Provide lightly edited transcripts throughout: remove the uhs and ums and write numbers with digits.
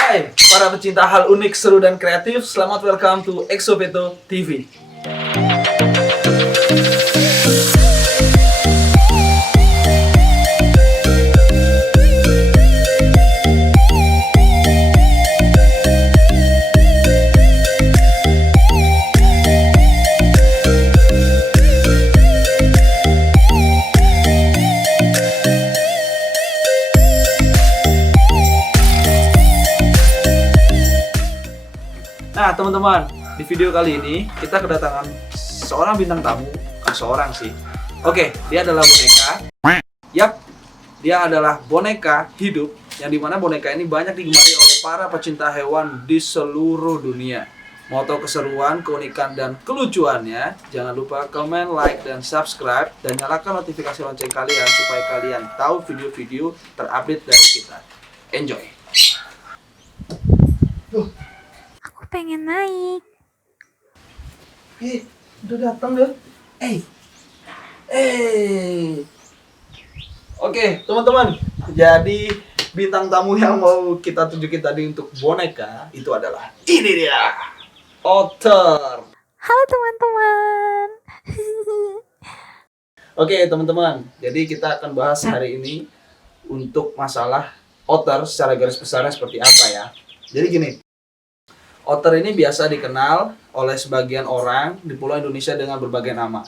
Hai, para pecinta hal unik, seru, dan kreatif. Selamat welcome to Exoveto TV. Nah, teman-teman, di video kali ini kita kedatangan seorang bintang tamu, bukan seorang sih. Oke, dia adalah boneka. Yap, dia adalah boneka hidup yang dimana boneka ini banyak digemari oleh para pecinta hewan di seluruh dunia. Mau tahu keseruan, keunikan, dan kelucuannya? Jangan lupa komen, like, dan subscribe, dan nyalakan notifikasi lonceng kalian supaya kalian tahu video-video terupdate dari kita. Enjoy! Pengen naik. Udah datang deh. Oke, teman-teman. Jadi bintang tamu yang mau kita tunjukin tadi untuk boneka itu adalah ini dia. Otter. Halo teman-teman. Oke, teman-teman. Jadi kita akan bahas hari ini untuk masalah otter secara garis besarnya seperti apa ya. Jadi gini. Otter ini biasa dikenal oleh sebagian orang di Pulau Indonesia dengan berbagai nama.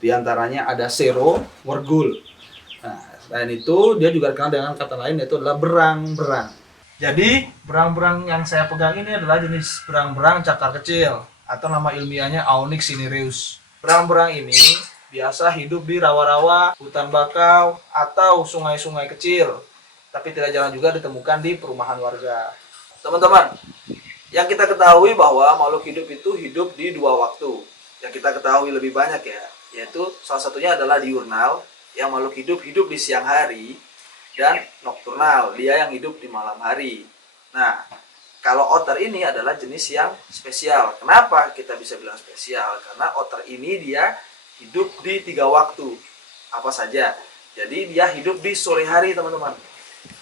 Di antaranya ada sero, wergul. Nah, selain itu dia juga dikenal dengan kata lain yaitu adalah berang-berang. Jadi, berang-berang yang saya pegang ini adalah jenis berang-berang cakar kecil atau nama ilmiahnya Onyx cinereus. Berang-berang ini biasa hidup di rawa-rawa, hutan bakau, atau sungai-sungai kecil. Tapi tidak jarang juga ditemukan di perumahan warga. Teman-teman, yang kita ketahui bahwa makhluk hidup itu hidup di dua waktu. Yang kita ketahui lebih banyak ya, yaitu salah satunya adalah diurnal, yang makhluk hidup di siang hari, dan nokturnal, dia yang hidup di malam hari. Nah, kalau otter ini adalah jenis yang spesial. Kenapa kita bisa bilang spesial? Karena otter ini dia hidup di 3 waktu. Apa saja? Jadi dia hidup di sore hari, teman-teman.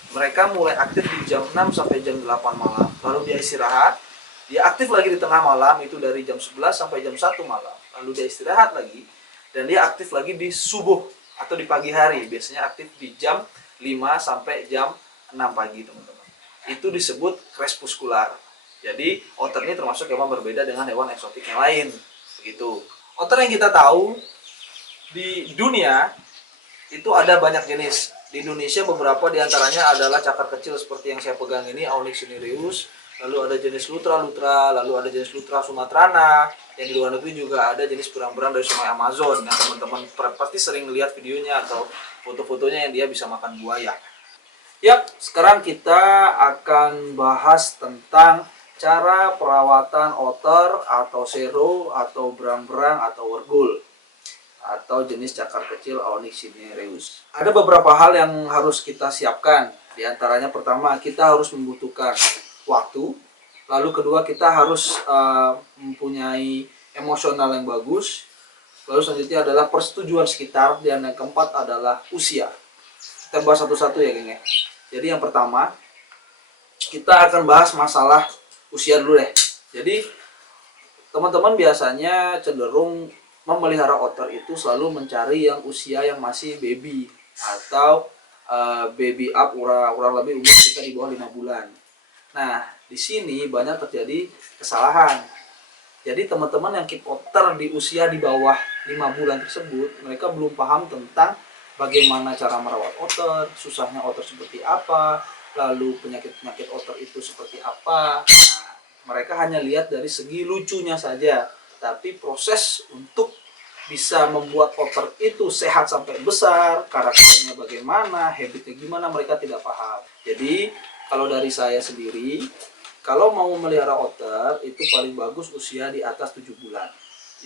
Mereka mulai aktif di jam 6 sampai jam 8 malam. Lalu dia istirahat. Dia aktif lagi di tengah malam, itu dari jam 11 sampai jam 1 malam. Lalu dia istirahat lagi. Dan dia aktif lagi di subuh atau di pagi hari. Biasanya aktif di jam 5 sampai jam 6 pagi, teman-teman. Itu disebut crepuscular. Jadi otter ini termasuk hewan berbeda dengan hewan eksotik yang lain. Begitu. Otter yang kita tahu di dunia itu ada banyak jenis. Di Indonesia beberapa diantaranya adalah cakar kecil seperti yang saya pegang ini, Onyx cinereus. Lalu ada jenis lutra, lalu ada jenis lutra sumatrana. Yang di luar negeri juga ada jenis berang-berang dari sungai Amazon. Yang teman-teman pasti sering lihat videonya atau foto-fotonya yang dia bisa makan buaya. Yap, sekarang kita akan bahas tentang cara perawatan otter atau sero atau berang-berang atau wergul, atau jenis cakar kecil Onyx cinereus. Ada beberapa hal yang harus kita siapkan. Di antaranya pertama, kita harus membutuhkan waktu. Lalu kedua, kita harus mempunyai emosional yang bagus. Lalu selanjutnya adalah persetujuan sekitar. Dan yang keempat adalah usia. Kita bahas satu-satu ya, geng ya. Jadi yang pertama, kita akan bahas masalah usia dulu deh. Jadi teman-teman biasanya cenderung memelihara otter itu selalu mencari yang usia yang masih baby atau baby up, kurang lebih umur kita di bawah 5 bulan. Nah, di sini banyak terjadi kesalahan. Jadi teman-teman yang keep otter di usia di bawah 5 bulan tersebut, mereka belum paham tentang bagaimana cara merawat otter, susahnya otter seperti apa, lalu penyakit-penyakit otter itu seperti apa. Nah, mereka hanya lihat dari segi lucunya saja. Tapi proses untuk bisa membuat otter itu sehat sampai besar, karakternya bagaimana, habitnya gimana, mereka tidak paham. Jadi kalau dari saya sendiri, kalau mau memelihara otter itu paling bagus usia di atas 7 bulan.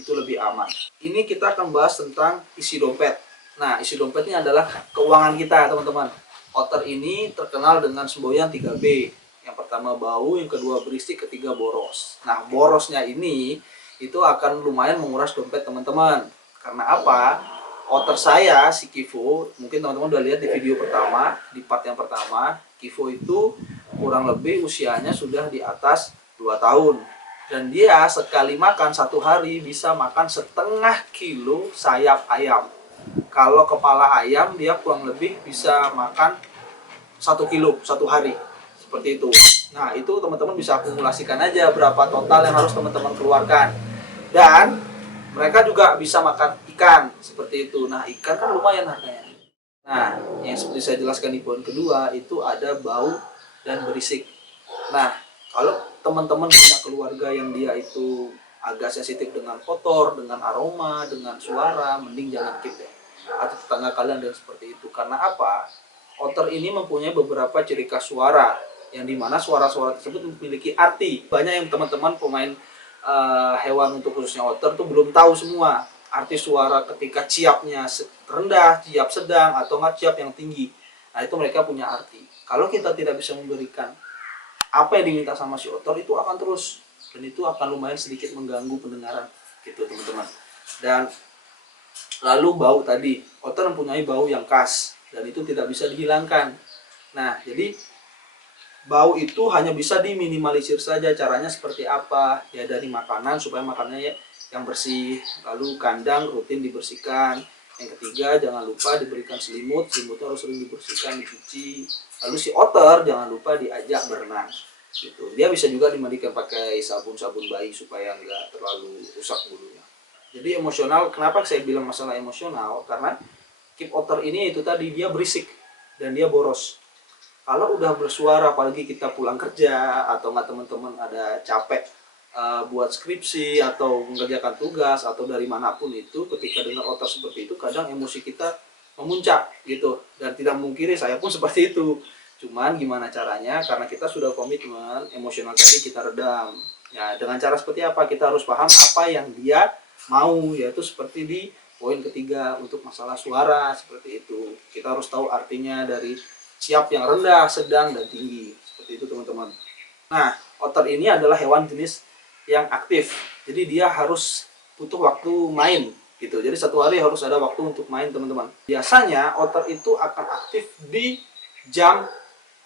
Itu lebih aman. Ini kita akan bahas tentang isi dompet. Nah, isi dompet ini adalah keuangan kita, teman-teman. Otter ini terkenal dengan semboyan 3B. Yang pertama bau, yang kedua berisik, ketiga boros. Nah, borosnya ini itu akan lumayan menguras dompet teman-teman. Karena apa? Otter saya, si Kivo, mungkin teman-teman udah lihat di video pertama, di part yang pertama, Kivo itu kurang lebih usianya sudah di atas 2 tahun. Dan dia sekali makan satu hari bisa makan setengah kilo sayap ayam. Kalau kepala ayam dia kurang lebih bisa makan 1 kilo satu hari. Seperti itu. Nah, itu teman-teman bisa akumulasikan aja berapa total yang harus teman-teman keluarkan. Dan mereka juga bisa makan ikan seperti itu. Nah, ikan kan lumayan harganya. Nah, yang seperti saya jelaskan di poin kedua itu ada bau dan berisik. Nah, kalau teman-teman punya keluarga yang dia itu agak sensitif dengan kotor, dengan aroma, dengan suara, mending jangan keep ya. Atau tetangga kalian dan seperti itu. Karena apa? Otter ini mempunyai beberapa ciri khas suara yang dimana suara-suara tersebut memiliki arti. Banyak yang teman-teman pemain hewan untuk khususnya otter tuh belum tahu semua arti suara ketika ciapnya rendah, ciap sedang, atau nggak ciap yang tinggi. Nah, itu mereka punya arti. Kalau kita tidak bisa memberikan apa yang diminta sama si otter, itu akan terus. Dan itu akan lumayan sedikit mengganggu pendengaran. Gitu teman-teman. Dan lalu bau tadi. Otter mempunyai bau yang khas. Dan itu tidak bisa dihilangkan. Nah, jadi bau itu hanya bisa diminimalisir saja. Caranya seperti apa? Ya dari makanan, supaya makanannya yang bersih. Lalu kandang rutin dibersihkan. Yang ketiga, jangan lupa diberikan selimut. Selimutnya harus sering dibersihkan, dicuci. Lalu si otter jangan lupa diajak berenang. Gitu. Dia bisa juga dimandikan pakai sabun-sabun bayi supaya nggak terlalu rusak bulunya. Jadi emosional, kenapa saya bilang masalah emosional? Karena keep otter ini itu tadi dia berisik dan dia boros. Kalau udah bersuara, apalagi kita pulang kerja atau nggak teman-teman ada capek buat skripsi atau mengerjakan tugas atau dari manapun itu, ketika dengar otter seperti itu kadang emosi kita memuncak gitu. Dan tidak memungkiri saya pun seperti itu. Cuman gimana caranya? Karena kita sudah komitmen, emosional tadi kita redam. Ya, dengan cara seperti apa? Kita harus paham apa yang dia mau, yaitu seperti di poin ketiga untuk masalah suara seperti itu. Kita harus tahu artinya dari siap yang rendah, sedang, dan tinggi. Seperti itu teman-teman. Nah, otter ini adalah hewan jenis yang aktif. Jadi dia harus butuh waktu main gitu. Jadi satu hari harus ada waktu untuk main teman-teman. Biasanya otter itu akan aktif di jam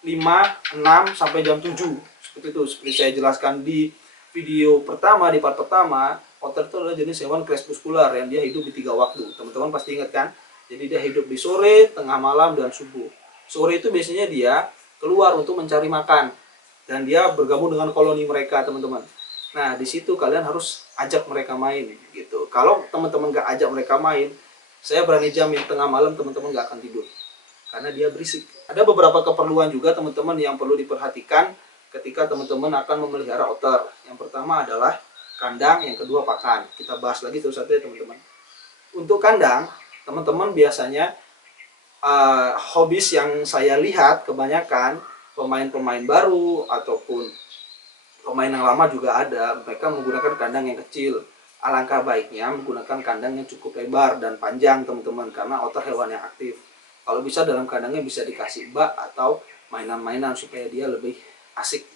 5, 6 sampai jam 7. Seperti itu. Seperti saya jelaskan di video pertama, di part pertama, otter itu adalah jenis hewan crepuscular yang dia hidup di 3 waktu. Teman-teman pasti ingat kan? Jadi dia hidup di sore, tengah malam, dan subuh. Sore itu biasanya dia keluar untuk mencari makan. Dan dia bergabung dengan koloni mereka, teman-teman. Nah, di situ kalian harus ajak mereka main gitu. Kalau teman-teman nggak ajak mereka main, saya berani jamin tengah malam teman-teman nggak akan tidur. Karena dia berisik. Ada beberapa keperluan juga teman-teman yang perlu diperhatikan ketika teman-teman akan memelihara otter. Yang pertama adalah kandang, yang kedua pakan. Kita bahas lagi satu-satu ya teman-teman. Untuk kandang, teman-teman biasanya hobis yang saya lihat kebanyakan pemain-pemain baru ataupun pemain yang lama juga ada, mereka menggunakan kandang yang kecil. Alangkah baiknya menggunakan kandang yang cukup lebar dan panjang teman-teman, karena otter hewan yang aktif. Kalau bisa dalam kandangnya bisa dikasih bak atau mainan-mainan supaya dia lebih asik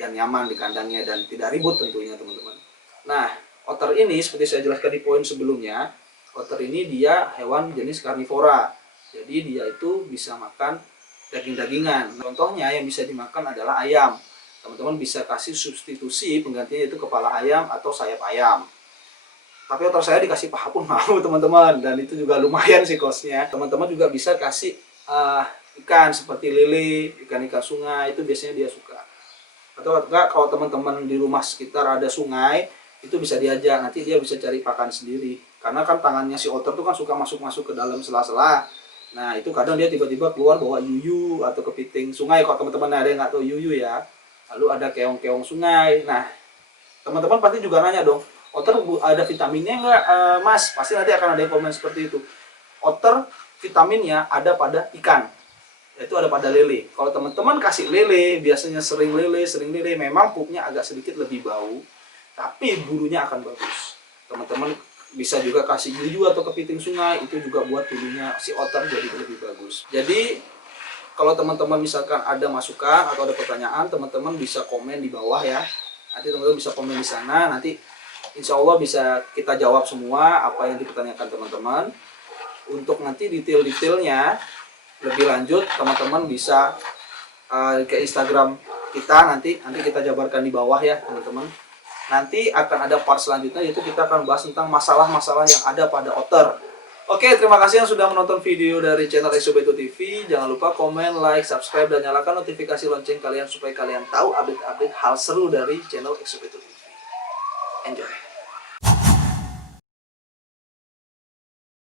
dan nyaman di kandangnya dan tidak ribut tentunya teman-teman. Nah, otter ini seperti saya jelaskan di poin sebelumnya, otter ini dia hewan jenis karnivora. Jadi dia itu bisa makan daging-dagingan. Contohnya yang bisa dimakan adalah ayam. Teman-teman bisa kasih substitusi penggantinya itu kepala ayam atau sayap ayam. Tapi otter saya dikasih paha pun mau teman-teman, dan itu juga lumayan sih kosnya. Teman-teman juga bisa kasih ikan seperti lele, ikan-ikan sungai, itu biasanya dia suka. Atau enggak, kalau teman-teman di rumah sekitar ada sungai, itu bisa diajak, nanti dia bisa cari pakan sendiri. Karena kan tangannya si otter tuh kan suka masuk-masuk ke dalam sela-sela. Nah, itu kadang dia tiba-tiba keluar bawa yuyu atau kepiting sungai. Kalau teman-teman ada yang nggak tahu yuyu ya. Lalu ada keong-keong sungai. Nah, teman-teman pasti juga nanya dong, otter ada vitaminnya nggak, Mas? Pasti nanti akan ada yang komen seperti itu. Otter vitaminnya ada pada ikan, yaitu ada pada lele. Kalau teman-teman kasih lele, biasanya sering lele, memang pupnya agak sedikit lebih bau, tapi bulunya akan bagus. Teman-teman bisa juga kasih yuyu atau kepiting sungai, itu juga buat bulunya si otter jadi lebih bagus. Jadi kalau teman-teman misalkan ada masukan atau ada pertanyaan, teman-teman bisa komen di bawah ya. Nanti teman-teman bisa komen di sana, nanti insya Allah bisa kita jawab semua apa yang dipertanyakan teman-teman. Untuk nanti detail-detailnya lebih lanjut, teman-teman bisa ke Instagram kita nanti kita jabarkan di bawah ya teman-teman. Nanti akan ada part selanjutnya, yaitu kita akan bahas tentang masalah-masalah yang ada pada otter. Oke, terima kasih yang sudah menonton video dari channel Exobeto TV. Jangan lupa komen, like, subscribe, dan nyalakan notifikasi lonceng kalian supaya kalian tahu update-update hal seru dari channel Exobeto TV. Enjoy!